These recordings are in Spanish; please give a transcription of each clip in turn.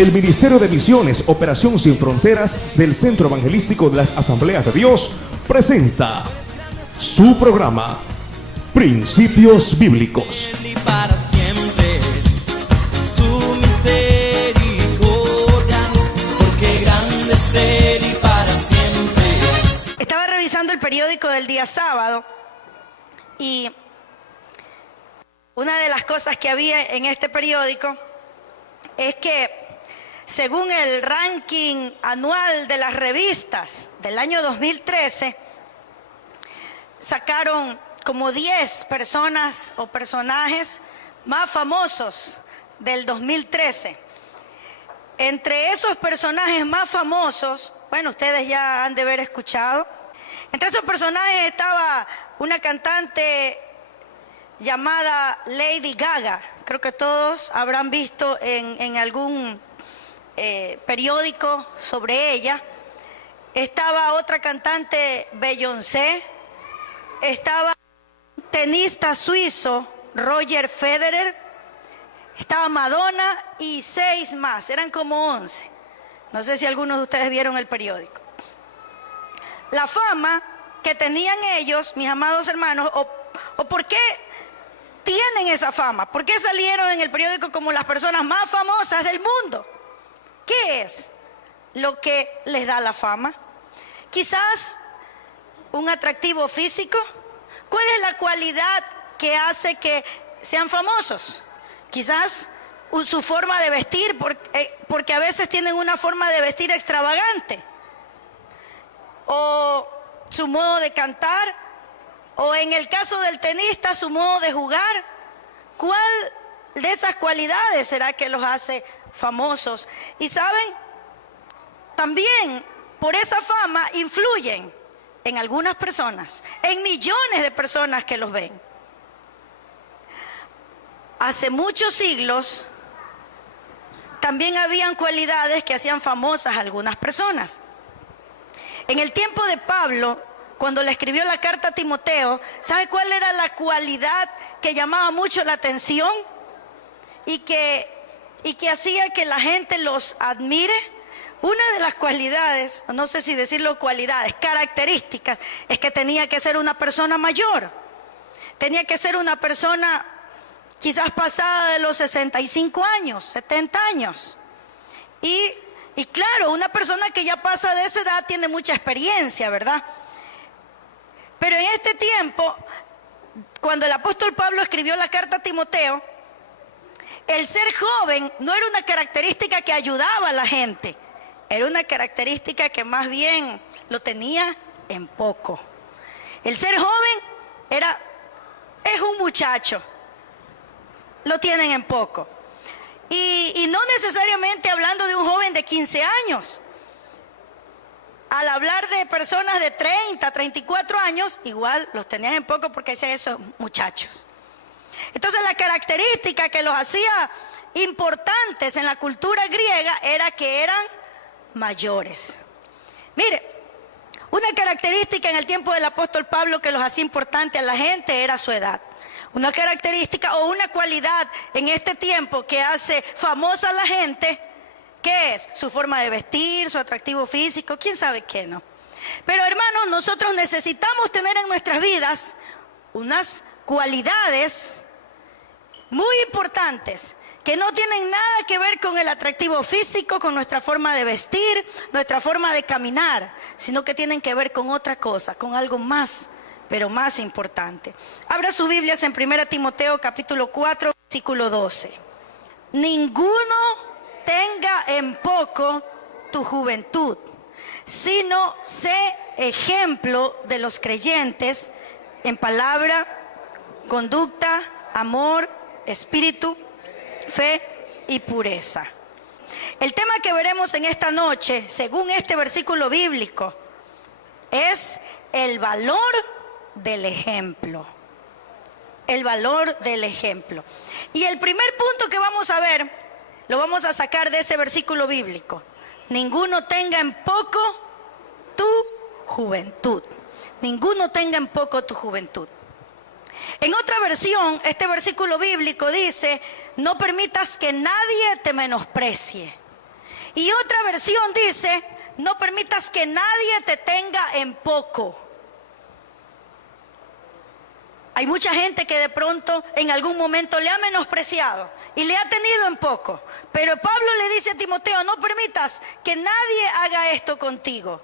El Ministerio de Misiones, Operación Sin Fronteras del Centro Evangelístico de las Asambleas de Dios presenta su programa Principios Bíblicos. Y para siempre es su misericordia, porque grande es Él y para siempre es. Estaba revisando el periódico del día sábado y una de las cosas que había en este periódico es que según el ranking anual de las revistas del año 2013, sacaron como 10 personas o personajes más famosos del 2013. Entre esos personajes más famosos, bueno, ustedes ya han de haber escuchado, entre esos personajes estaba una cantante llamada Lady Gaga. Creo que todos habrán visto en algún periódico sobre ella. Estaba otra cantante, Beyoncé. Estaba un tenista suizo, Roger Federer. Estaba Madonna y 6 más, eran como 11. No sé si algunos de ustedes vieron el periódico. La fama que tenían ellos, mis amados hermanos, o por qué tienen esa fama, por qué salieron en el periódico como las personas más famosas del mundo. ¿Qué es lo que les da la fama? Quizás un atractivo físico. ¿Cuál es la cualidad que hace que sean famosos? Quizás su forma de vestir, porque a veces tienen una forma de vestir extravagante. O su modo de cantar, o en el caso del tenista, su modo de jugar. ¿Cuál de esas cualidades será que los hace famosos? Y saben, también por esa fama influyen en algunas personas, en millones de personas que los ven. Hace muchos siglos también habían cualidades que hacían famosas a algunas personas. En el tiempo de Pablo, cuando le escribió la carta a Timoteo, ¿sabe cuál era la cualidad que llamaba mucho la atención y que hacía que la gente los admire? Una de las cualidades, no sé si decirlo cualidades, características, es que tenía que ser una persona mayor. Tenía que ser una persona quizás pasada de los 65 años, 70 años. Y claro, una persona que ya pasa de esa edad tiene mucha experiencia, ¿verdad? Pero en este tiempo, cuando el apóstol Pablo escribió la carta a Timoteo, el ser joven no era una característica que ayudaba a la gente. Era una característica que más bien lo tenía en poco. El ser joven es un muchacho. Lo tienen en poco. Y no necesariamente hablando de un joven de 15 años. Al hablar de personas de 30, 34 años, igual los tenían en poco porque decían esos muchachos. Entonces la característica que los hacía importantes en la cultura griega era que eran mayores. Mire, una característica en el tiempo del apóstol Pablo que los hacía importantes a la gente era su edad. Una característica o una cualidad en este tiempo que hace famosa a la gente, ¿qué es? Su forma de vestir, su atractivo físico, quién sabe qué, ¿no? Pero hermanos, nosotros necesitamos tener en nuestras vidas unas cualidades muy importantes que no tienen nada que ver con el atractivo físico, con nuestra forma de vestir, nuestra forma de caminar, sino que tienen que ver con otra cosa, con algo más, pero más importante. Abra sus Biblias en 1 Timoteo capítulo 4, versículo 12. Ninguno tenga en poco tu juventud, sino sé ejemplo de los creyentes en palabra, conducta, amor, espíritu, fe y pureza. El tema que veremos en esta noche, según este versículo bíblico, es el valor del ejemplo. El valor del ejemplo. Y el primer punto que vamos a ver, lo vamos a sacar de ese versículo bíblico. Ninguno tenga en poco tu juventud. Ninguno tenga en poco tu juventud. En otra versión, este versículo bíblico dice: no permitas que nadie te menosprecie. Y otra versión dice, no permitas que nadie te tenga en poco. Hay mucha gente que de pronto en algún momento le ha menospreciado y le ha tenido en poco. Pero Pablo le dice a Timoteo, no permitas que nadie haga esto contigo.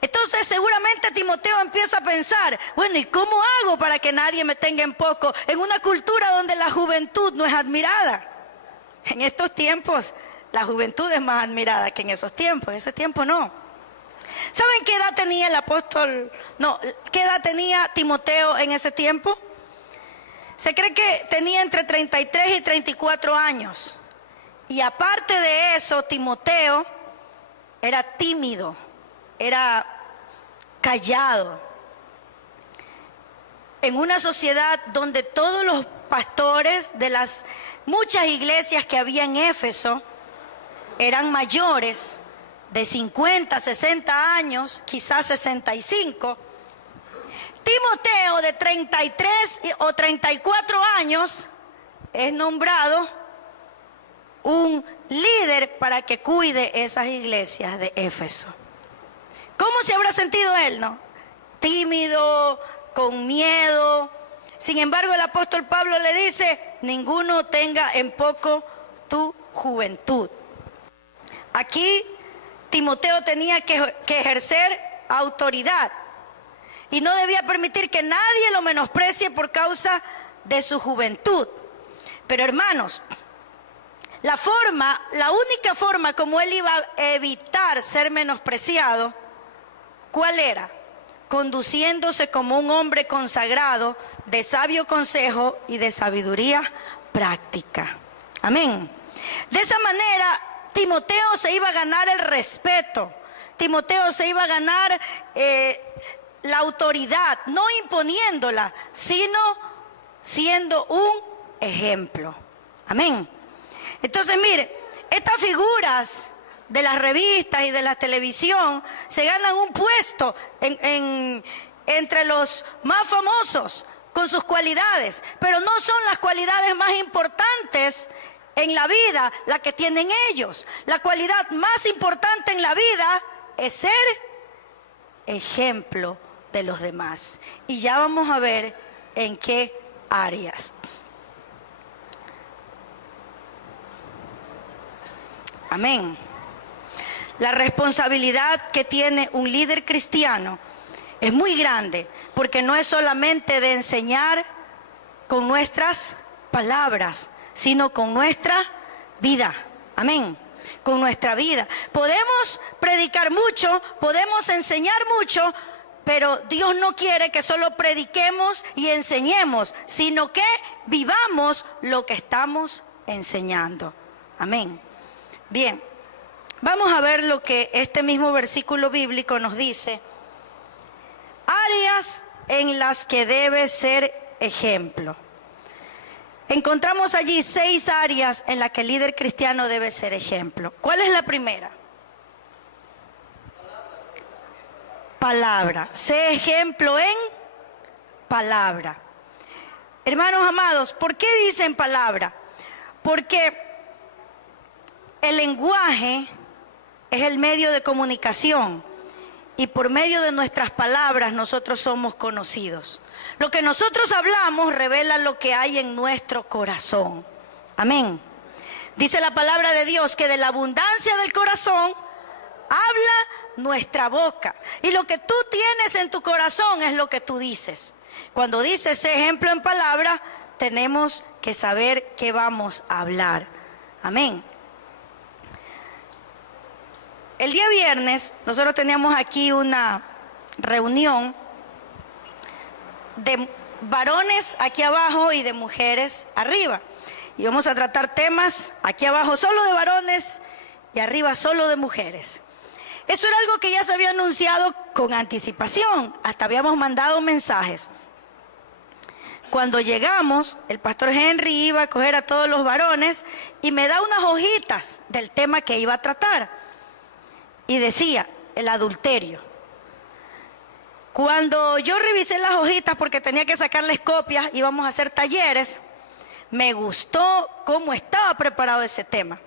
Entonces seguramente Timoteo empieza a pensar, bueno, ¿y cómo hago para que nadie me tenga en poco? En una cultura donde la juventud no es admirada. En estos tiempos la juventud es más admirada que en esos tiempos. En ese tiempo no. ¿Saben qué edad tenía el apóstol? No, ¿qué edad tenía Timoteo en ese tiempo? Se cree que tenía entre 33 y 34 años. Y aparte de eso, Timoteo era tímido, era callado. En una sociedad donde todos los pastores de las muchas iglesias que había en Éfeso eran mayores, de 50, 60 años, quizás 65. Timoteo, de 33 o 34 años, es nombrado un líder para que cuide esas iglesias de Éfeso. ¿Cómo se habrá sentido él, no? Tímido, con miedo. Sin embargo, el apóstol Pablo le dice, ninguno tenga en poco tu juventud. Aquí Timoteo tenía que ejercer autoridad y no debía permitir que nadie lo menosprecie por causa de su juventud. Pero hermanos, la única forma como él iba a evitar ser menospreciado, ¿cuál era? Conduciéndose como un hombre consagrado, de sabio consejo y de sabiduría práctica. Amén. De esa manera, Timoteo se iba a ganar el respeto. Timoteo se iba a ganar la autoridad, no imponiéndola, sino siendo un ejemplo. Amén. Entonces, mire, estas figuras de las revistas y de la televisión se ganan un puesto entre los más famosos con sus cualidades, pero no son las cualidades más importantes en la vida la que tienen ellos. La cualidad más importante en la vida es ser ejemplo de los demás. Y ya vamos a ver en qué áreas. Amén. La responsabilidad que tiene un líder cristiano es muy grande, porque no es solamente de enseñar con nuestras palabras, sino con nuestra vida. Amén. Con nuestra vida. Podemos predicar mucho, podemos enseñar mucho, pero Dios no quiere que solo prediquemos y enseñemos, sino que vivamos lo que estamos enseñando. Amén. Bien, vamos a ver lo que este mismo versículo bíblico nos dice. Áreas en las que debe ser ejemplo. Encontramos allí 6 áreas en las que el líder cristiano debe ser ejemplo. ¿Cuál es la primera? Palabra. Sé ejemplo en palabra. Hermanos amados, ¿por qué dicen palabra? Porque el lenguaje es el medio de comunicación y por medio de nuestras palabras nosotros somos conocidos. Lo que nosotros hablamos revela lo que hay en nuestro corazón. Amén. Dice la palabra de Dios que de la abundancia del corazón habla nuestra boca. Y lo que tú tienes en tu corazón es lo que tú dices. Cuando dices ejemplo en palabra, tenemos que saber qué vamos a hablar. Amén. El día viernes nosotros teníamos aquí una reunión de varones aquí abajo y de mujeres arriba. Y vamos a tratar temas aquí abajo solo de varones y arriba solo de mujeres. Eso era algo que ya se había anunciado con anticipación, hasta habíamos mandado mensajes. Cuando llegamos, el pastor Henry iba a coger a todos los varones y me da unas hojitas del tema que iba a tratar. Y decía, el adulterio. Cuando yo revisé las hojitas porque tenía que sacarles copias, íbamos a hacer talleres, me gustó cómo estaba preparado ese tema.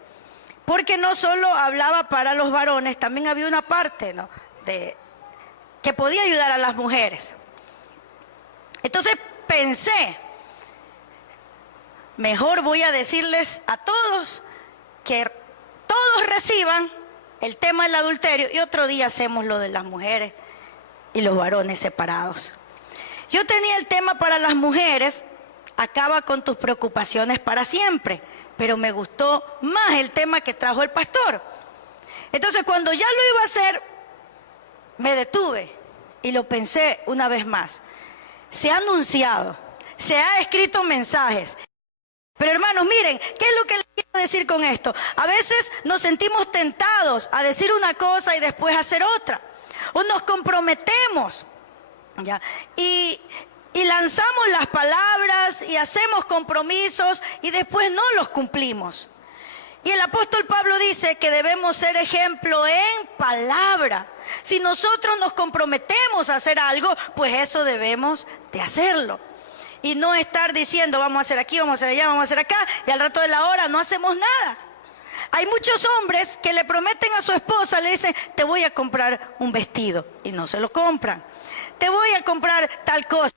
porque no solo hablaba para los varones, también había una parte, ¿no?, que podía ayudar a las mujeres. Entonces pensé, mejor voy a decirles a todos que todos reciban el tema del adulterio y otro día hacemos lo de las mujeres y los varones separados. Yo tenía el tema para las mujeres, acaba con tus preocupaciones para siempre, pero me gustó más el tema que trajo el pastor. Entonces cuando ya lo iba a hacer, me detuve y lo pensé una vez más. Se ha anunciado, se ha escrito mensajes. Pero hermanos, miren, ¿qué es lo que les quiero decir con esto? A veces nos sentimos tentados a decir una cosa y después hacer otra. O nos comprometemos, ¿ya?, y lanzamos las palabras y hacemos compromisos y después no los cumplimos. Y el apóstol Pablo dice que debemos ser ejemplo en palabra. Si nosotros nos comprometemos a hacer algo, pues eso debemos de hacerlo. Y no estar diciendo, vamos a hacer aquí, vamos a hacer allá, vamos a hacer acá, y al rato de la hora no hacemos nada. Hay muchos hombres que le prometen a su esposa, le dicen, te voy a comprar un vestido, y no se lo compran. Te voy a comprar tal cosa,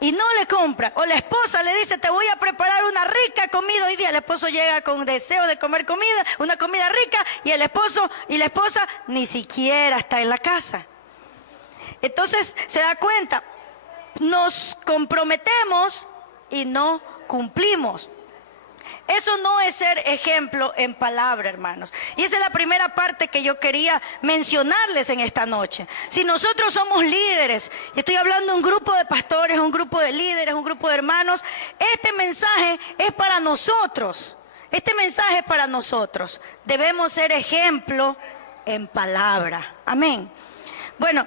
y no le compra. O la esposa le dice, te voy a preparar una rica comida hoy día. El esposo llega con deseo de comer comida, una comida rica, y el esposo y la esposa ni siquiera está en la casa. Entonces se da cuenta, nos comprometemos y no cumplimos. Eso no es ser ejemplo en palabra, hermanos. Y esa es la primera parte que yo quería mencionarles en esta noche. Si nosotros somos líderes, y estoy hablando de un grupo de pastores, un grupo de líderes, un grupo de hermanos, este mensaje es para nosotros. Este mensaje es para nosotros. Debemos ser ejemplo en palabra. Amén. Bueno,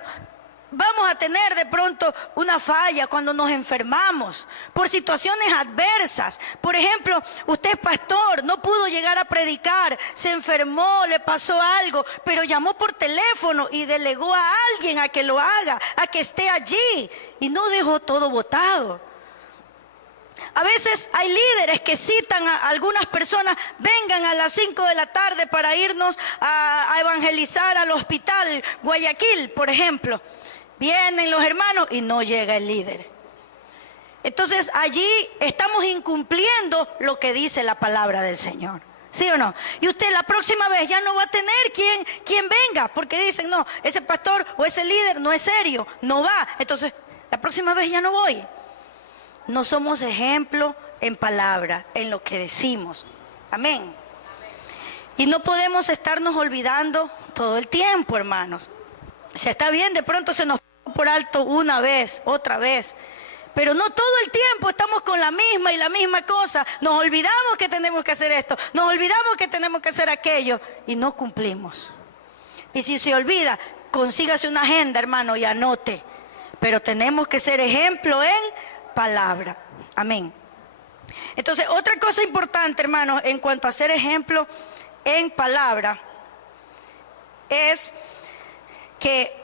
vamos a tener de pronto una falla cuando nos enfermamos por situaciones adversas. Por ejemplo, usted es pastor, no pudo llegar a predicar, se enfermó, le pasó algo, pero llamó por teléfono y delegó a alguien a que lo haga, a que esté allí, y no dejó todo botado. A veces hay líderes que citan a algunas personas, vengan a las 5 de la tarde para irnos a evangelizar al hospital Guayaquil, por ejemplo. Vienen los hermanos y no llega el líder. Entonces allí estamos incumpliendo lo que dice la palabra del Señor. ¿Sí o no? Y usted la próxima vez ya no va a tener quien venga, porque dicen, no, ese pastor o ese líder no es serio, no va. Entonces la próxima vez ya no voy. No somos ejemplo en palabra, en lo que decimos. Amén. Y no podemos estarnos olvidando todo el tiempo, hermanos. O sea, está bien, de pronto se nos por alto una vez, otra vez, pero no todo el tiempo estamos con la misma cosa. Nos olvidamos que tenemos que hacer esto, nos olvidamos que tenemos que hacer aquello y no cumplimos. Y si se olvida, consígase una agenda, hermano, y anote. Pero tenemos que ser ejemplo en palabra. Amén. Entonces, otra cosa importante, hermanos, en cuanto a ser ejemplo en palabra, es que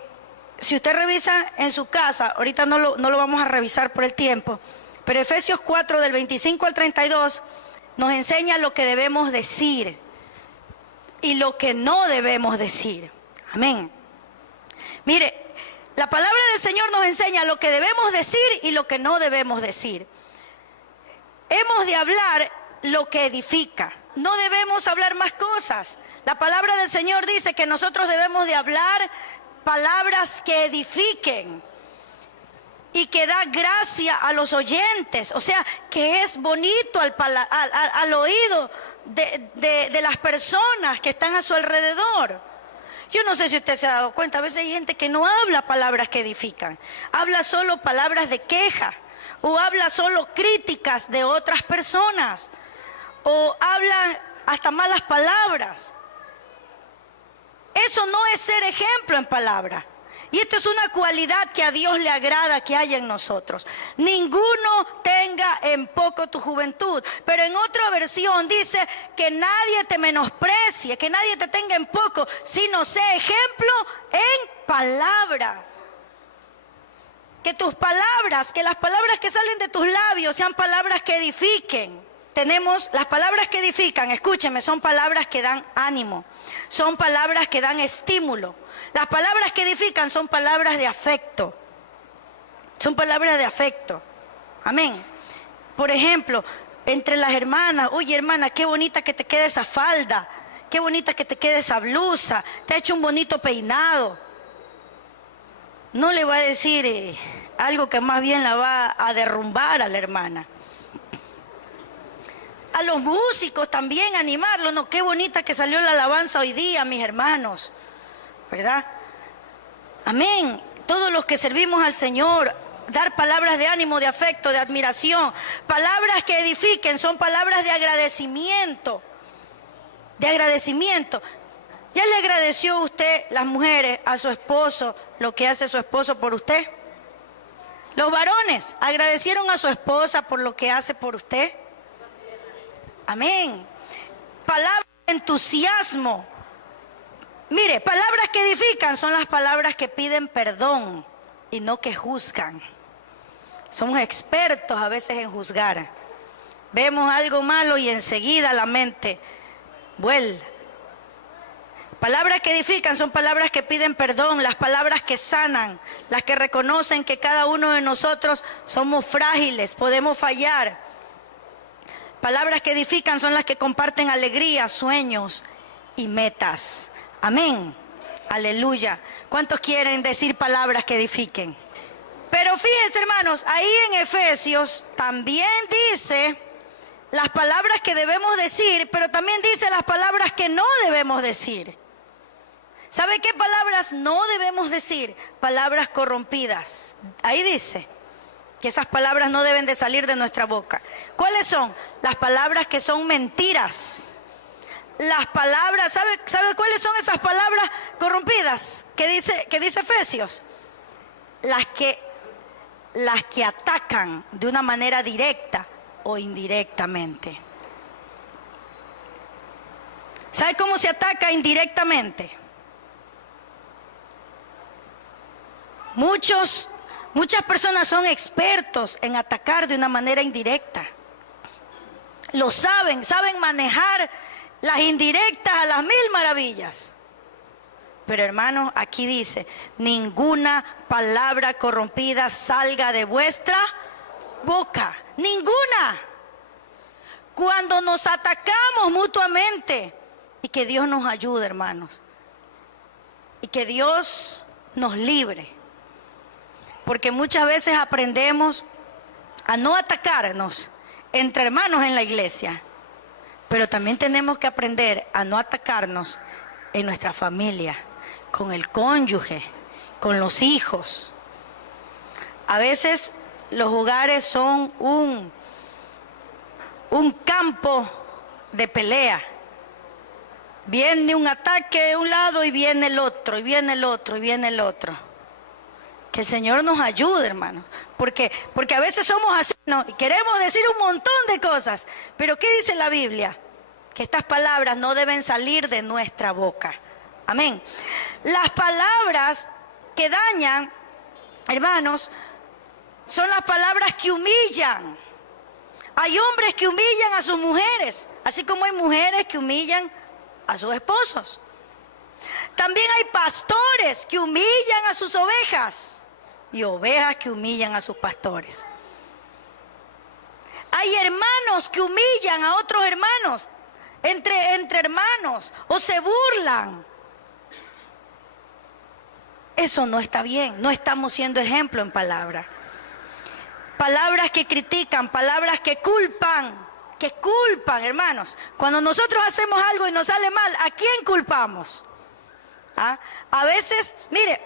si usted revisa en su casa, ahorita no lo vamos a revisar por el tiempo, pero Efesios 4 del 25 al 32 nos enseña lo que debemos decir y lo que no debemos decir. Amén. Mire, la palabra del Señor nos enseña lo que debemos decir y lo que no debemos decir. Hemos de hablar lo que edifica, no debemos hablar más cosas. La palabra del Señor dice que nosotros debemos de hablar palabras que edifiquen y que da gracia a los oyentes, o sea, que es bonito al oído de las personas que están a su alrededor. Yo no sé si usted se ha dado cuenta, a veces hay gente que no habla palabras que edifican, habla solo palabras de queja, o habla solo críticas de otras personas, o habla hasta malas palabras. Eso no es ser ejemplo en palabra. Y esto es una cualidad que a Dios le agrada que haya en nosotros. Ninguno tenga en poco tu juventud. Pero en otra versión dice que nadie te menosprecie, que nadie te tenga en poco, sino sea ejemplo en palabra. Que tus palabras, que las palabras que salen de tus labios sean palabras que edifiquen. tenemos las palabras que edifican, escúcheme, son palabras que dan ánimo, son palabras que dan estímulo. Las palabras que edifican son palabras de afecto. Son palabras de afecto. Amén. Por ejemplo, entre las hermanas, oye hermana, qué bonita que te quede esa falda, qué bonita que te quede esa blusa, te ha hecho un bonito peinado. No le va a decir algo que más bien la va a derrumbar a la hermana. A los músicos también animarlos, no, qué bonita que salió la alabanza hoy día, mis hermanos, ¿verdad? Amén. Todos los que servimos al Señor, dar palabras de ánimo, de afecto, de admiración, palabras que edifiquen, son palabras de agradecimiento. De agradecimiento. ¿Ya le agradeció usted, las mujeres, a su esposo lo que hace su esposo por usted? Los varones, ¿agradecieron a su esposa por lo que hace por usted? Amén. Palabras de entusiasmo. Mire, palabras que edifican son las palabras que piden perdón y no que juzgan. Somos expertos a veces en juzgar. Vemos algo malo y enseguida la mente vuela. Palabras que edifican son palabras que piden perdón, las palabras que sanan, las que reconocen que cada uno de nosotros somos frágiles, podemos fallar. Palabras que edifican son las que comparten alegría, sueños y metas. Amén. Aleluya. ¿Cuántos quieren decir palabras que edifiquen? Pero fíjense, hermanos, ahí en Efesios también dice las palabras que debemos decir, pero también dice las palabras que no debemos decir. ¿Sabe qué palabras no debemos decir? Palabras corrompidas. Ahí dice que esas palabras no deben de salir de nuestra boca. ¿Cuáles son? Las palabras que son mentiras. Las palabras, ¿sabe cuáles son esas palabras corrompidas que dice Efesios? Las que atacan de una manera directa o indirectamente. ¿Sabe cómo se ataca indirectamente? Muchas personas son expertos en atacar de una manera indirecta. Lo saben manejar las indirectas a las 1000 maravillas. Pero hermanos, aquí dice, ninguna palabra corrompida salga de vuestra boca. Ninguna. Cuando nos atacamos mutuamente, y que Dios nos ayude, hermanos, y que Dios nos libre, porque muchas veces aprendemos a no atacarnos entre hermanos en la iglesia, pero también tenemos que aprender a no atacarnos en nuestra familia, con el cónyuge, con los hijos. A veces los hogares son un campo de pelea. Viene un ataque de un lado y viene el otro, y viene el otro, y viene el otro. Que el Señor nos ayude, hermanos. Porque a veces somos así, ¿no? Y queremos decir un montón de cosas. Pero ¿qué dice la Biblia? Que estas palabras no deben salir de nuestra boca. Amén. Las palabras que dañan, hermanos, son las palabras que humillan. Hay hombres que humillan a sus mujeres, así como hay mujeres que humillan a sus esposos. También hay pastores que humillan a sus ovejas y ovejas que humillan a sus pastores. Hay hermanos que humillan a otros hermanos, entre hermanos, o se burlan. Eso no está bien, no estamos siendo ejemplo en palabras. Palabras que critican, palabras que culpan, hermanos. Cuando nosotros hacemos algo y nos sale mal, ¿a quién culpamos? ¿Ah? A veces, mire,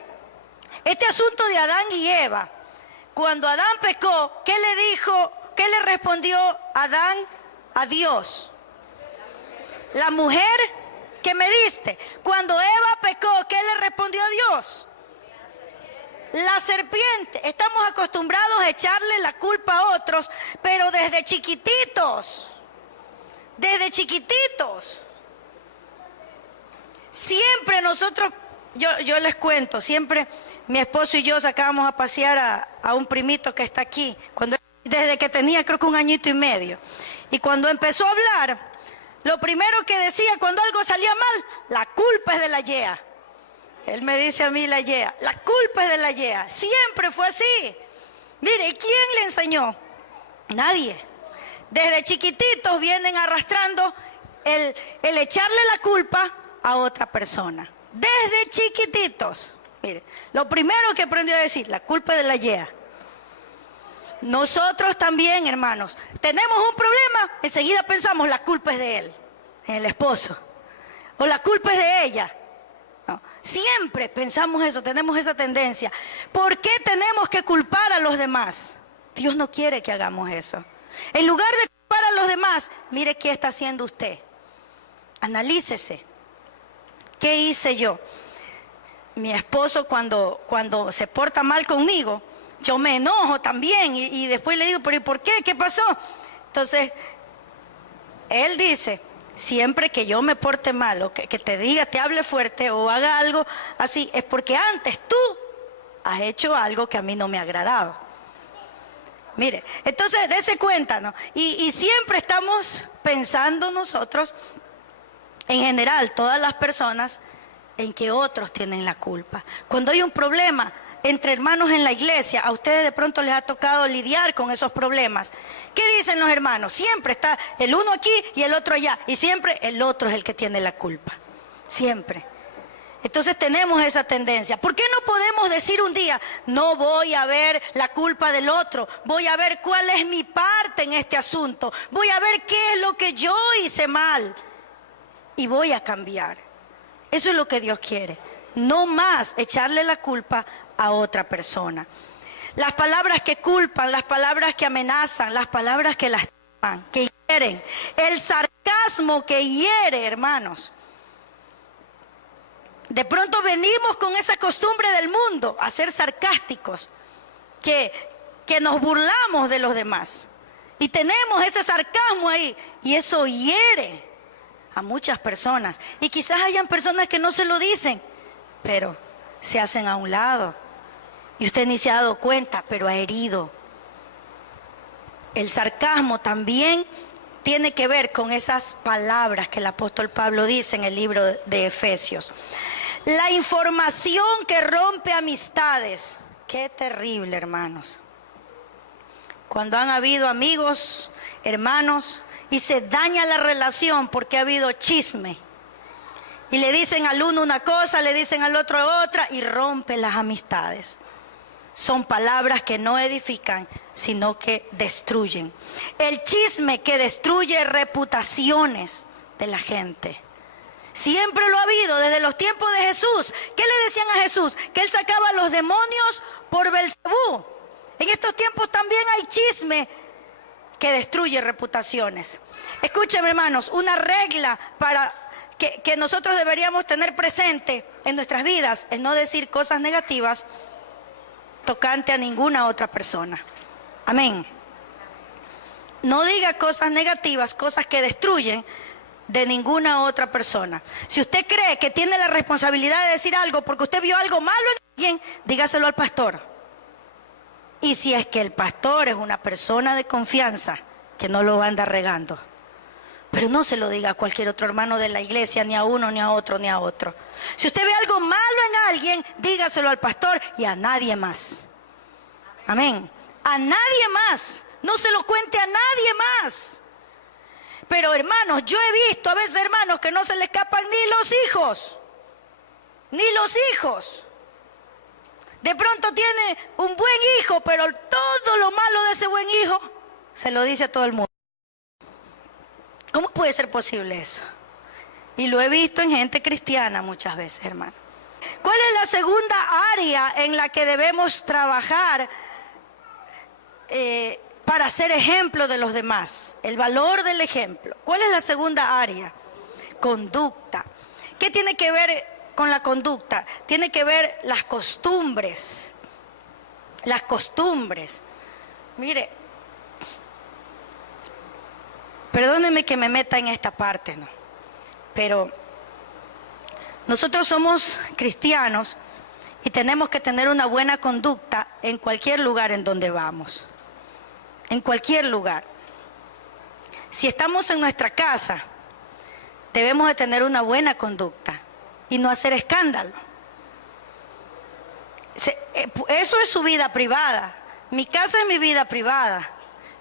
este asunto de Adán y Eva, cuando Adán pecó, ¿qué le dijo? ¿Qué le respondió Adán a Dios? La mujer que me diste. Cuando Eva pecó, ¿qué le respondió a Dios? La serpiente. Estamos acostumbrados a echarle la culpa a otros, pero desde chiquititos, siempre nosotros, yo les cuento, siempre mi esposo y yo sacábamos a pasear a un primito que está aquí, desde que tenía creo que 1 añito y medio. Y cuando empezó a hablar, lo primero que decía cuando algo salía mal, la culpa es de la Yea. Él me dice a mí, la Yea, la culpa es de la Yea. Siempre fue así. Mire, ¿quién le enseñó? Nadie. Desde chiquititos vienen arrastrando el echarle la culpa a otra persona. Desde chiquititos. Mire, lo primero que aprendió a decir, la culpa es de la Yea. Nosotros también, hermanos, tenemos un problema, enseguida pensamos, la culpa es de él, el esposo, o la culpa es de ella. No, siempre pensamos eso, tenemos esa tendencia. ¿Por qué tenemos que culpar a los demás? Dios no quiere que hagamos eso. En lugar de culpar a los demás, mire qué está haciendo usted. Analícese. ¿Qué hice yo? Mi esposo cuando se porta mal conmigo, yo me enojo también y después le digo, ¿pero y por qué? ¿Qué pasó? Entonces, él dice, siempre que yo me porte mal o que te diga, te hable fuerte o haga algo así, es porque antes tú has hecho algo que a mí no me ha agradado. Mire, entonces dése cuenta, ¿no? Y siempre estamos pensando nosotros, en general, todas las personas, en que otros tienen la culpa. Cuando hay un problema entre hermanos en la iglesia, a ustedes de pronto les ha tocado lidiar con esos problemas. ¿Qué dicen los hermanos? Siempre está el uno aquí y el otro allá, y siempre el otro es el que tiene la culpa. Siempre. Entonces tenemos esa tendencia. ¿Por qué no podemos decir un día, no voy a ver la culpa del otro, voy a ver cuál es mi parte en este asunto, voy a ver qué es lo que yo hice mal y voy a cambiar? Eso es lo que Dios quiere. No más echarle la culpa a otra persona. Las palabras que culpan, las palabras que amenazan, las palabras que lastiman, que hieren, el sarcasmo que hiere, hermanos. De pronto venimos con esa costumbre del mundo, a ser sarcásticos, que nos burlamos de los demás. Y tenemos ese sarcasmo ahí, y eso hiere a muchas personas. Y quizás hayan personas que no se lo dicen, pero se hacen a un lado. Y usted ni se ha dado cuenta, pero ha herido. El sarcasmo también tiene que ver con esas palabras que el apóstol Pablo dice en el libro de Efesios. La información que rompe amistades. Qué terrible, hermanos. Cuando han habido amigos, hermanos, y se daña la relación porque ha habido chisme. Y le dicen al uno una cosa, le dicen al otro otra, y rompe las amistades. Son palabras que no edifican, sino que destruyen. El chisme que destruye reputaciones de la gente. Siempre lo ha habido desde los tiempos de Jesús. ¿Qué le decían a Jesús? Que él sacaba a los demonios por Belcebú. En estos tiempos también hay chisme que destruye reputaciones. Escúchenme, hermanos, una regla para que nosotros deberíamos tener presente en nuestras vidas es no decir cosas negativas tocante a ninguna otra persona. Amén. No diga cosas negativas, cosas que destruyen de ninguna otra persona. Si usted cree que tiene la responsabilidad de decir algo porque usted vio algo malo en alguien, dígaselo al pastor. Y si es que el pastor es una persona de confianza, que no lo va a andar regando. Pero no se lo diga a cualquier otro hermano de la iglesia, ni a uno, ni a otro, ni a otro. Si usted ve algo malo en alguien, dígaselo al pastor y a nadie más. Amén. A nadie más. No se lo cuente a nadie más. Pero hermanos, yo he visto a veces hermanos que no se le escapan ni los hijos. Ni los hijos. De pronto tiene un buen hijo, pero todo lo malo de ese buen hijo se lo dice a todo el mundo. ¿Cómo puede ser posible eso? Y lo he visto en gente cristiana muchas veces, hermano. ¿Cuál es la segunda área en la que debemos trabajar para ser ejemplo de los demás? El valor del ejemplo. ¿Cuál es la segunda área? Conducta. ¿Qué tiene que ver con la conducta? Tiene que ver las costumbres. Las costumbres. Mire, perdónenme que me meta en esta parte, ¿no? Pero nosotros somos cristianos y tenemos que tener una buena conducta en cualquier lugar en donde vamos. En cualquier lugar. si estamos en nuestra casa, debemos de tener una buena conducta y no hacer escándalo. Eso es su vida privada. Mi casa es mi vida privada.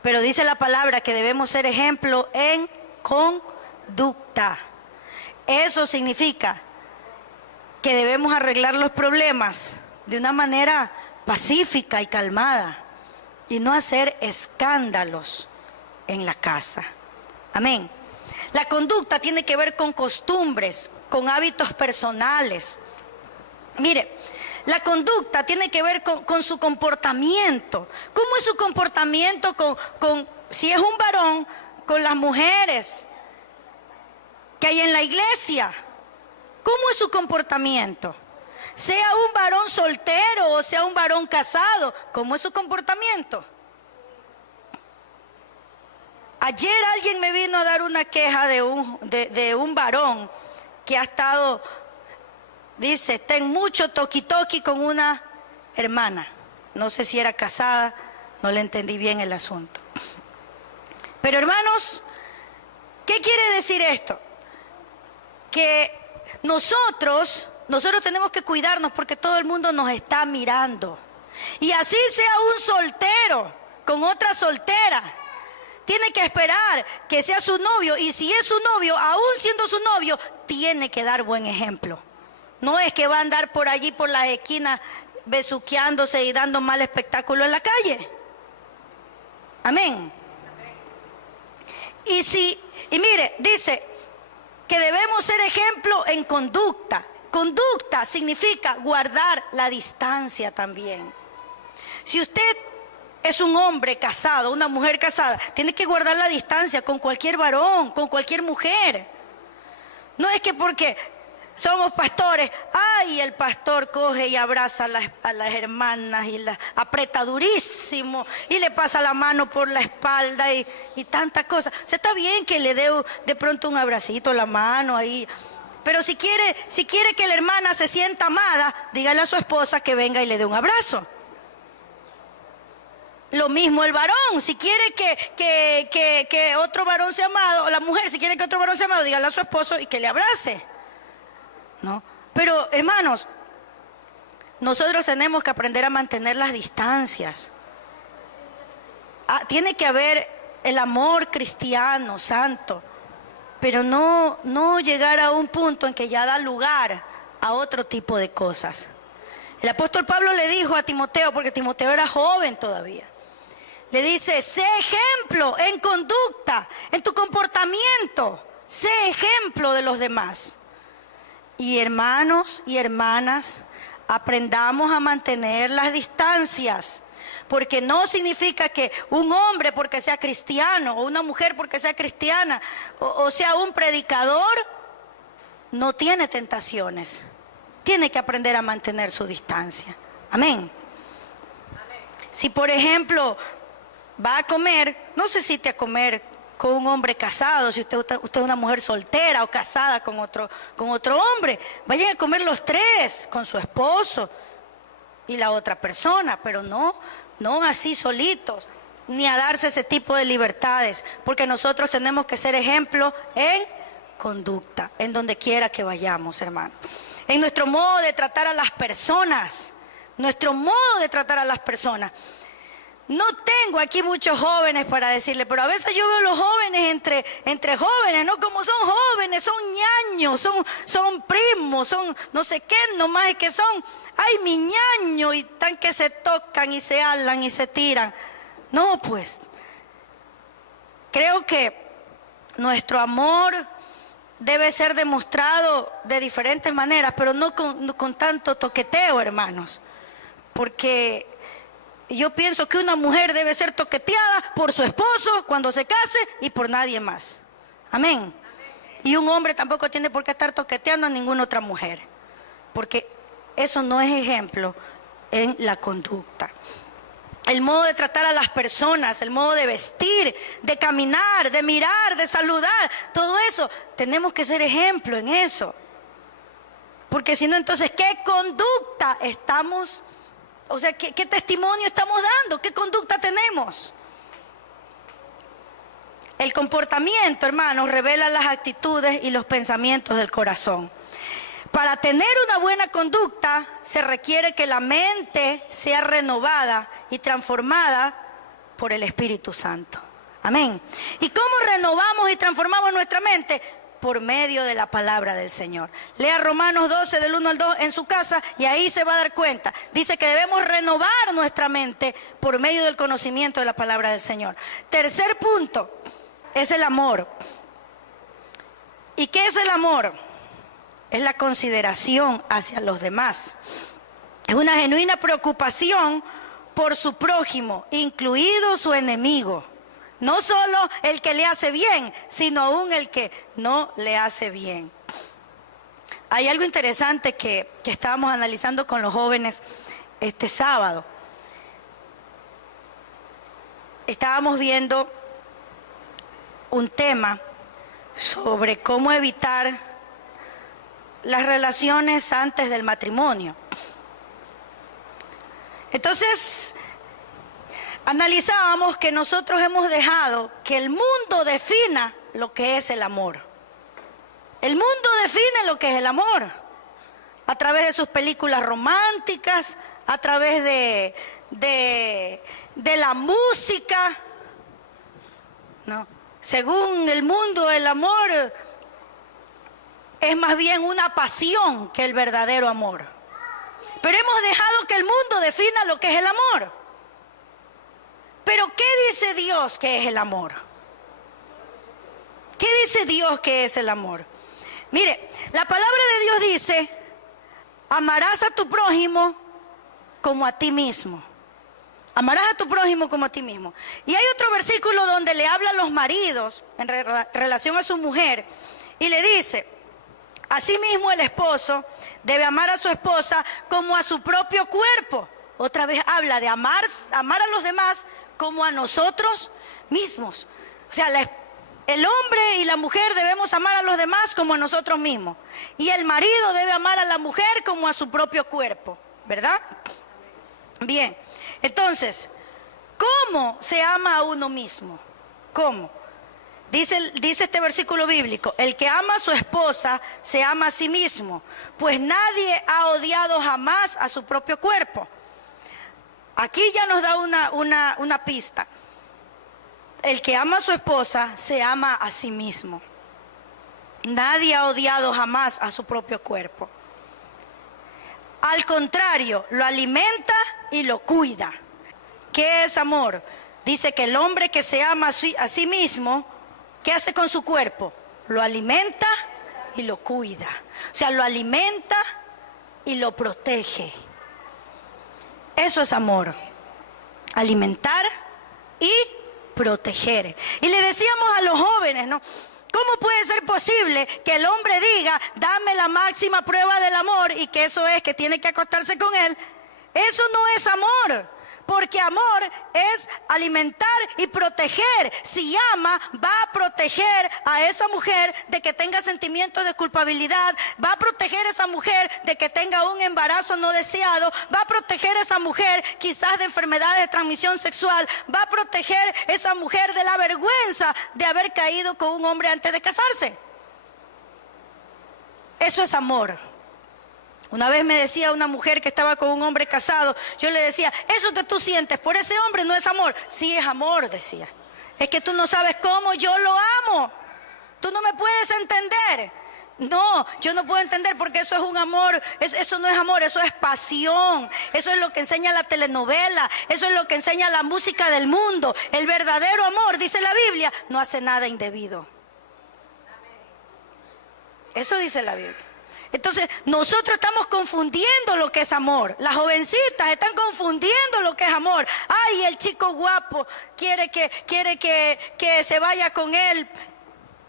Pero dice la palabra que debemos ser ejemplo en conducta. Eso significa que debemos arreglar los problemas de una manera pacífica y calmada y no hacer escándalos en la casa. Amén. La conducta tiene que ver con costumbres, con hábitos personales. Mire, la conducta tiene que ver con su comportamiento. ¿Cómo es su comportamiento si es un varón, con las mujeres que hay en la iglesia? ¿Cómo es su comportamiento? Sea un varón soltero o sea un varón casado, ¿cómo es su comportamiento? Ayer alguien me vino a dar una queja de un varón que ha estado, dice, ten mucho toqui-toqui con una hermana. No sé si era casada, no le entendí bien el asunto. Pero hermanos, ¿qué quiere decir esto? Que nosotros tenemos que cuidarnos porque todo el mundo nos está mirando. Y así sea un soltero con otra soltera, tiene que esperar que sea su novio. Y si es su novio, aún siendo su novio, tiene que dar buen ejemplo. No es que va a andar por allí, por las esquinas, besuqueándose y dando mal espectáculo en la calle. Amén. Y mire, dice que debemos ser ejemplo en conducta. Conducta significa guardar la distancia también. Si usted es un hombre casado, una mujer casada, tiene que guardar la distancia con cualquier varón, con cualquier mujer. No es que porque somos pastores, ay, el pastor coge y abraza a las hermanas y las aprieta durísimo y le pasa la mano por la espalda y tantas cosas. O sea, está bien que le dé de pronto un abracito, la mano ahí. Pero si quiere que la hermana se sienta amada, dígale a su esposa que venga y le dé un abrazo. Lo mismo el varón, si quiere que otro varón sea amado, o la mujer, si quiere que otro varón sea amado, dígale a su esposo y que le abrace. ¿No? Pero hermanos, nosotros tenemos que aprender a mantener las distancias. Tiene que haber el amor cristiano, santo, pero no llegar a un punto en que ya da lugar a otro tipo de cosas. El apóstol Pablo le dijo a Timoteo, porque Timoteo era joven todavía, le dice, sé ejemplo en conducta, en tu comportamiento, sé ejemplo de los demás. Y hermanos y hermanas, aprendamos a mantener las distancias, porque no significa que un hombre porque sea cristiano, o una mujer porque sea cristiana, o sea un predicador, no tiene tentaciones. Tiene que aprender a mantener su distancia. Amén. Si por ejemplo va a comer, no se cite a comer con un hombre casado, si usted es una mujer soltera o casada con otro hombre, vayan a comer los tres con su esposo y la otra persona, pero no así solitos, ni a darse ese tipo de libertades, porque nosotros tenemos que ser ejemplo en conducta, en donde quiera que vayamos, hermano. En nuestro modo de tratar a las personas, No tengo aquí muchos jóvenes para decirle, pero a veces yo veo los jóvenes entre jóvenes, ¿no? Como son jóvenes, son ñaños, son primos, son no sé qué, nomás es que son, ay, mi ñaño, y tan que se tocan y se hablan y se tiran. No, pues, creo que nuestro amor debe ser demostrado de diferentes maneras, pero no con tanto toqueteo, hermanos, porque yo pienso que una mujer debe ser toqueteada por su esposo cuando se case y por nadie más. Amén. Y un hombre tampoco tiene por qué estar toqueteando a ninguna otra mujer, porque eso no es ejemplo en la conducta. El modo de tratar a las personas, el modo de vestir, de caminar, de mirar, de saludar, todo eso, tenemos que ser ejemplo en eso. Porque si no, entonces, ¿qué conducta estamos? O sea, ¿qué testimonio estamos dando? ¿Qué conducta tenemos? El comportamiento, hermanos, revela las actitudes y los pensamientos del corazón. Para tener una buena conducta se requiere que la mente sea renovada y transformada por el Espíritu Santo. Amén. ¿Y cómo renovamos y transformamos nuestra mente? Por medio de la palabra del Señor. Lea Romanos 12 del 1 al 2 en su casa y ahí se va a dar cuenta. Dice que debemos renovar nuestra mente por medio del conocimiento de la palabra del Señor. Tercer punto es el amor. ¿Y qué es el amor? Es la consideración hacia los demás. Es una genuina preocupación por su prójimo, incluido su enemigo. No solo el que le hace bien, sino aún el que no le hace bien. Hay algo interesante que estábamos analizando con los jóvenes este sábado. Estábamos viendo un tema sobre cómo evitar las relaciones antes del matrimonio. Entonces, analizábamos que nosotros hemos dejado que el mundo defina lo que es el amor. El mundo define lo que es el amor a través de sus películas románticas, a través de la música, ¿no? Según el mundo, el amor es más bien una pasión que el verdadero amor. Pero hemos dejado que el mundo defina lo que es el amor. Pero ¿qué dice Dios que es el amor? ¿Qué dice Dios que es el amor? Mire, la palabra de Dios dice: amarás a tu prójimo como a ti mismo. Amarás a tu prójimo como a ti mismo. Y hay otro versículo donde le habla a los maridos en relación a su mujer y le dice: asimismo el esposo debe amar a su esposa como a su propio cuerpo. Otra vez habla de amar a los demás como a nosotros mismos. O sea, el hombre y la mujer debemos amar a los demás como a nosotros mismos. Y el marido debe amar a la mujer como a su propio cuerpo, ¿verdad? Bien, entonces, ¿cómo se ama a uno mismo? ¿Cómo? Dice este versículo bíblico: el que ama a su esposa se ama a sí mismo, pues nadie ha odiado jamás a su propio cuerpo. Aquí ya nos da una pista. El que ama a su esposa se ama a sí mismo. Nadie ha odiado jamás a su propio cuerpo. Al contrario, lo alimenta y lo cuida. ¿Qué es amor? Dice que el hombre que se ama a sí mismo, ¿qué hace con su cuerpo? Lo alimenta y lo cuida. O sea, lo alimenta y lo protege. Eso es amor. Alimentar y proteger. Y le decíamos a los jóvenes, ¿no? ¿Cómo puede ser posible que el hombre diga: dame la máxima prueba del amor, y que eso es que tiene que acostarse con él? Eso no es amor. Porque amor es alimentar y proteger. Si ama, va a proteger a esa mujer de que tenga sentimientos de culpabilidad. Va a proteger a esa mujer de que tenga un embarazo no deseado. Va a proteger a esa mujer quizás de enfermedades de transmisión sexual. Va a proteger a esa mujer de la vergüenza de haber caído con un hombre antes de casarse. Eso es amor. Una vez me decía una mujer que estaba con un hombre casado, yo le decía: eso que tú sientes por ese hombre no es amor. Sí es amor, decía. Es que tú no sabes cómo yo lo amo. Tú no me puedes entender. No, yo no puedo entender, porque eso es un amor, eso no es amor, eso es pasión. Eso es lo que enseña la telenovela, eso es lo que enseña la música del mundo. El verdadero amor, dice la Biblia, no hace nada indebido. Eso dice la Biblia. Entonces, nosotros estamos confundiendo lo que es amor. Las jovencitas están confundiendo lo que es amor. Ay, el chico guapo quiere que se vaya con él.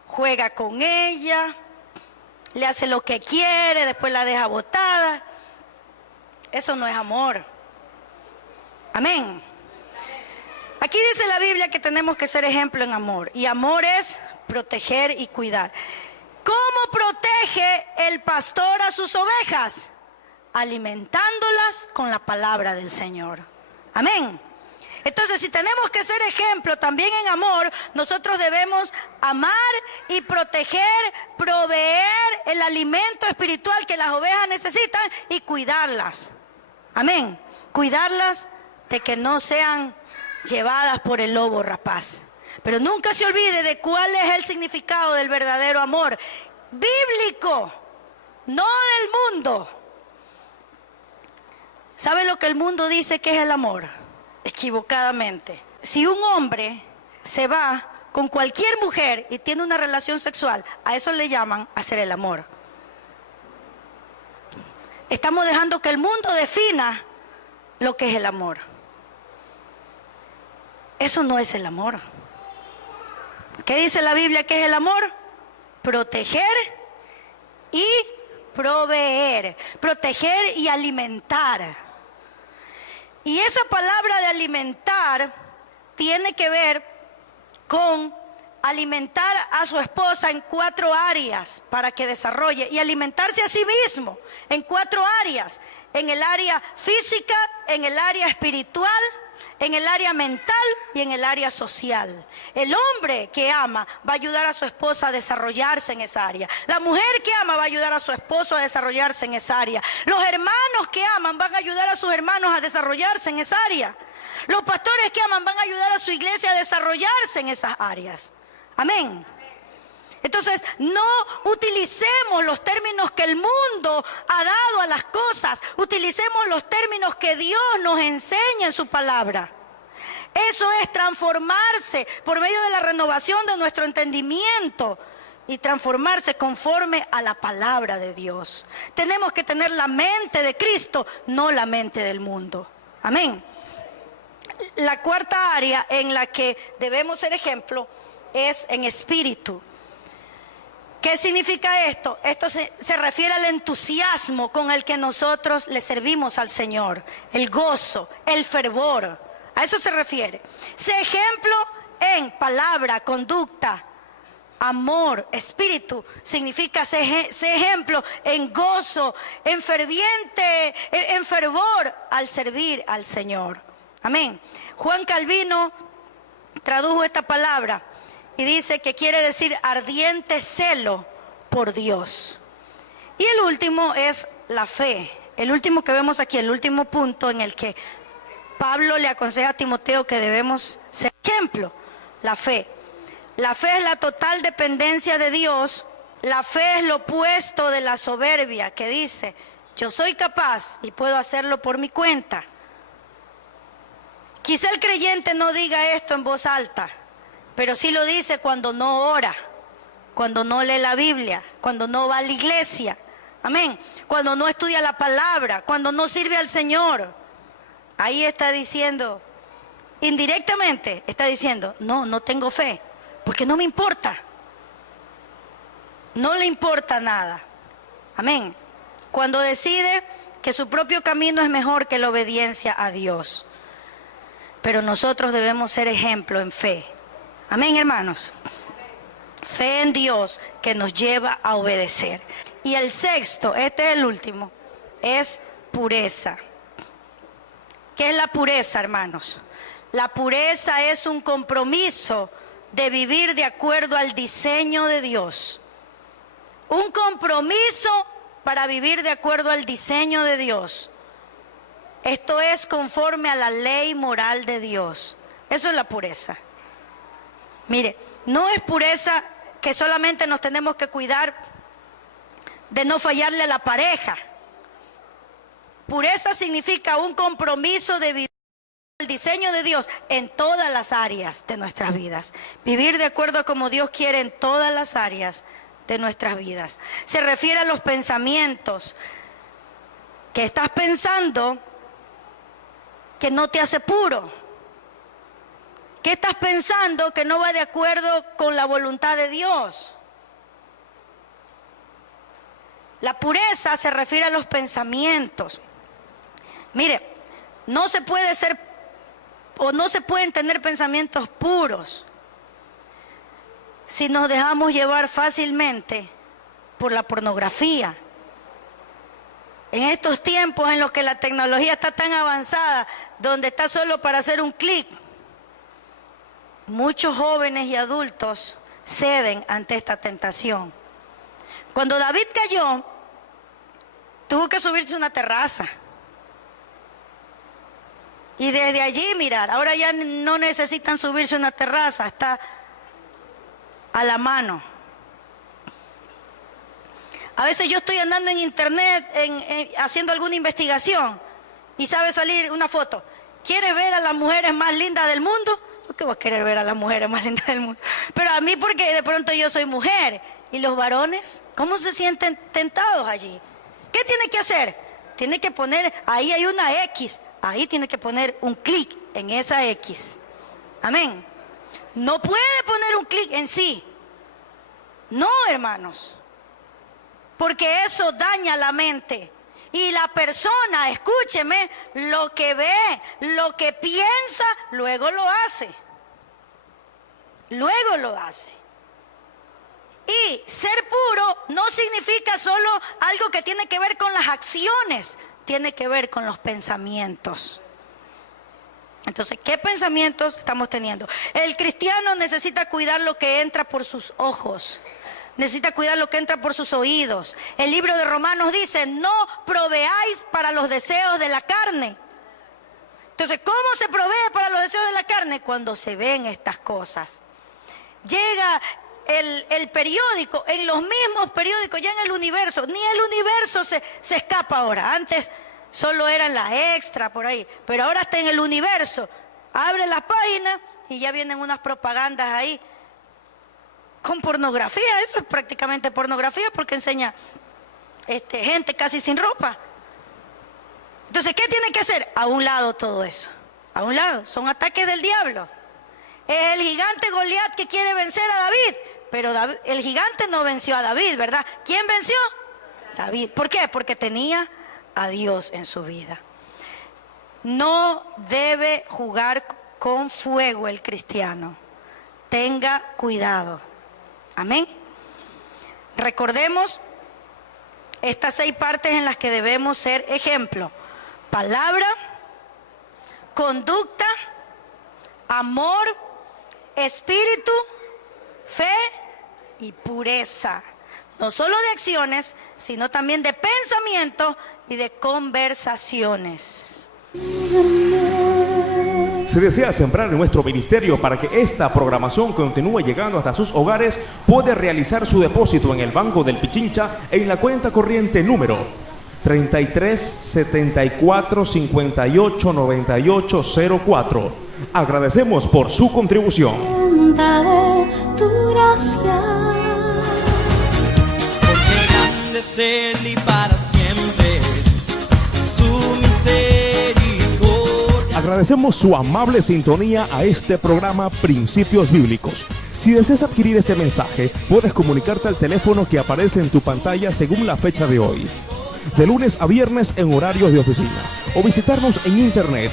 Juega con ella, le hace lo que quiere, después la deja botada. Eso no es amor. Amén. Aquí dice la Biblia que tenemos que ser ejemplo en amor. Y amor es proteger y cuidar. ¿Cómo protege el pastor a sus ovejas? Alimentándolas con la palabra del Señor. Amén. Entonces, si tenemos que ser ejemplo también en amor, nosotros debemos amar y proteger, proveer el alimento espiritual que las ovejas necesitan y cuidarlas. Amén. Cuidarlas de que no sean llevadas por el lobo rapaz. Pero nunca se olvide de cuál es el significado del verdadero amor. Bíblico, no del mundo. ¿Sabe lo que el mundo dice que es el amor? Equivocadamente. Si un hombre se va con cualquier mujer y tiene una relación sexual, a eso le llaman hacer el amor. Estamos dejando que el mundo defina lo que es el amor. Eso no es el amor. ¿Qué dice la Biblia que es el amor? Proteger y proveer. Proteger y alimentar. Y esa palabra de alimentar tiene que ver con alimentar a su esposa en 4 áreas para que desarrolle y alimentarse a sí mismo en 4 áreas, en el área física, en el área espiritual, en el área mental y en el área social. El hombre que ama va a ayudar a su esposa a desarrollarse en esa área. La mujer que ama va a ayudar a su esposo a desarrollarse en esa área. Los hermanos que aman van a ayudar a sus hermanos a desarrollarse en esa área. Los pastores que aman van a ayudar a su iglesia a desarrollarse en esas áreas. Amén. Entonces, no utilicemos los términos que el mundo ha dado a las cosas. Utilicemos los términos que Dios nos enseña en su palabra. Eso es transformarse por medio de la renovación de nuestro entendimiento y transformarse conforme a la palabra de Dios. Tenemos que tener la mente de Cristo, no la mente del mundo. Amén. La 4ª área en la que debemos ser ejemplo es en espíritu. ¿Qué significa esto? Esto se refiere al entusiasmo con el que nosotros le servimos al Señor, el gozo, el fervor. A eso se refiere. Sé ejemplo en palabra, conducta, amor, espíritu. Significa sé ejemplo en gozo, en ferviente, en fervor al servir al Señor. Amén. Juan Calvino tradujo esta palabra y dice que quiere decir ardiente celo por Dios. Y el último es la fe. El último que vemos aquí, el último punto en el que Pablo le aconseja a Timoteo que debemos ser ejemplo, la fe. La fe es la total dependencia de Dios. La fe es lo opuesto de la soberbia que dice, yo soy capaz y puedo hacerlo por mi cuenta. Quizá el creyente no diga esto en voz alta, pero sí lo dice cuando no ora, cuando no lee la Biblia, cuando no va a la iglesia. Amén. Cuando no estudia la palabra, cuando no sirve al Señor. Ahí está diciendo, indirectamente está diciendo, no tengo fe, porque no me importa. No le importa nada. Amén. Cuando decide que su propio camino es mejor que la obediencia a Dios. Pero nosotros debemos ser ejemplo en fe. Amén, hermanos. Fe en Dios que nos lleva a obedecer. Y el 6º, este es el último, es pureza. ¿Qué es la pureza, hermanos? La pureza es un compromiso de vivir de acuerdo al diseño de Dios. Un compromiso para vivir de acuerdo al diseño de Dios. Esto es conforme a la ley moral de Dios. Eso es la pureza. Mire, no es pureza que solamente nos tenemos que cuidar de no fallarle a la pareja. Pureza significa un compromiso de vivir el diseño de Dios en todas las áreas de nuestras vidas. Vivir de acuerdo a como Dios quiere en todas las áreas de nuestras vidas. Se refiere a los pensamientos que estás pensando que no te hace puro. ¿Qué estás pensando que no va de acuerdo con la voluntad de Dios? La pureza se refiere a los pensamientos. Mire, no se puede ser o no se pueden tener pensamientos puros si nos dejamos llevar fácilmente por la pornografía, En estos tiempos en los que la tecnología está tan avanzada, donde está solo para hacer un clic, muchos jóvenes y adultos ceden ante esta tentación. Cuando David cayó, tuvo que subirse a una terraza. Y desde allí mirar. Ahora ya no necesitan subirse a una terraza, está a la mano. A veces yo estoy andando en internet haciendo alguna investigación y sabe salir una foto. ¿Quieres ver a las mujeres más lindas del mundo? ¿Yo qué voy a querer ver a las mujeres más lindas del mundo? Pero a mí, porque de pronto yo soy mujer. ¿Y los varones? ¿Cómo se sienten tentados allí? ¿Qué tiene que hacer? Tiene que poner, ahí hay una X. Ahí tiene que poner un clic en esa X. Amén. No puede poner un clic en sí. No, hermanos. Porque eso daña la mente. Y la persona, escúcheme, lo que ve, lo que piensa, luego lo hace. Luego lo hace. Y ser puro no significa solo algo que tiene que ver con las acciones, tiene que ver con los pensamientos. Entonces, ¿qué pensamientos estamos teniendo? El cristiano necesita cuidar lo que entra por sus ojos. Necesita cuidar lo que entra por sus oídos. El libro de Romanos dice, no proveáis para los deseos de la carne. Entonces, ¿cómo se provee para los deseos de la carne? Cuando se ven estas cosas. Llega el periódico, en los mismos periódicos, ya en el universo. Ni el universo se escapa ahora. Antes solo eran las extras por ahí. Pero ahora está en el universo. Abre la página y ya vienen unas propagandas ahí. Con pornografía, eso es prácticamente pornografía porque enseña gente casi sin ropa. Entonces, ¿qué tiene que hacer? A un lado todo eso. A un lado, son ataques del diablo. Es el gigante Goliat que quiere vencer a David. Pero el gigante no venció a David, ¿verdad? ¿Quién venció? David. ¿Por qué? Porque tenía a Dios en su vida. No debe jugar con fuego el cristiano. Tenga cuidado. Amén. Recordemos estas 6 partes en las que debemos ser ejemplo: palabra, conducta, amor, espíritu, fe y pureza. No solo de acciones, sino también de pensamiento y de conversaciones. Si desea sembrar en nuestro ministerio para que esta programación continúe llegando hasta sus hogares, puede realizar su depósito en el Banco del Pichincha en la cuenta corriente número 33 74 58 98 04. Agradecemos por su contribución. Porque grande es Él y para siempre es su misericordia. Agradecemos su amable sintonía a este programa Principios Bíblicos. Si deseas adquirir este mensaje, puedes comunicarte al teléfono que aparece en tu pantalla según la fecha de hoy, de lunes a viernes en horarios de oficina, o visitarnos en internet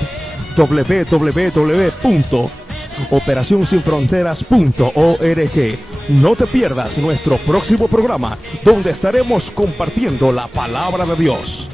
www.operacionsinfronteras.org. No te pierdas nuestro próximo programa, donde estaremos compartiendo la palabra de Dios.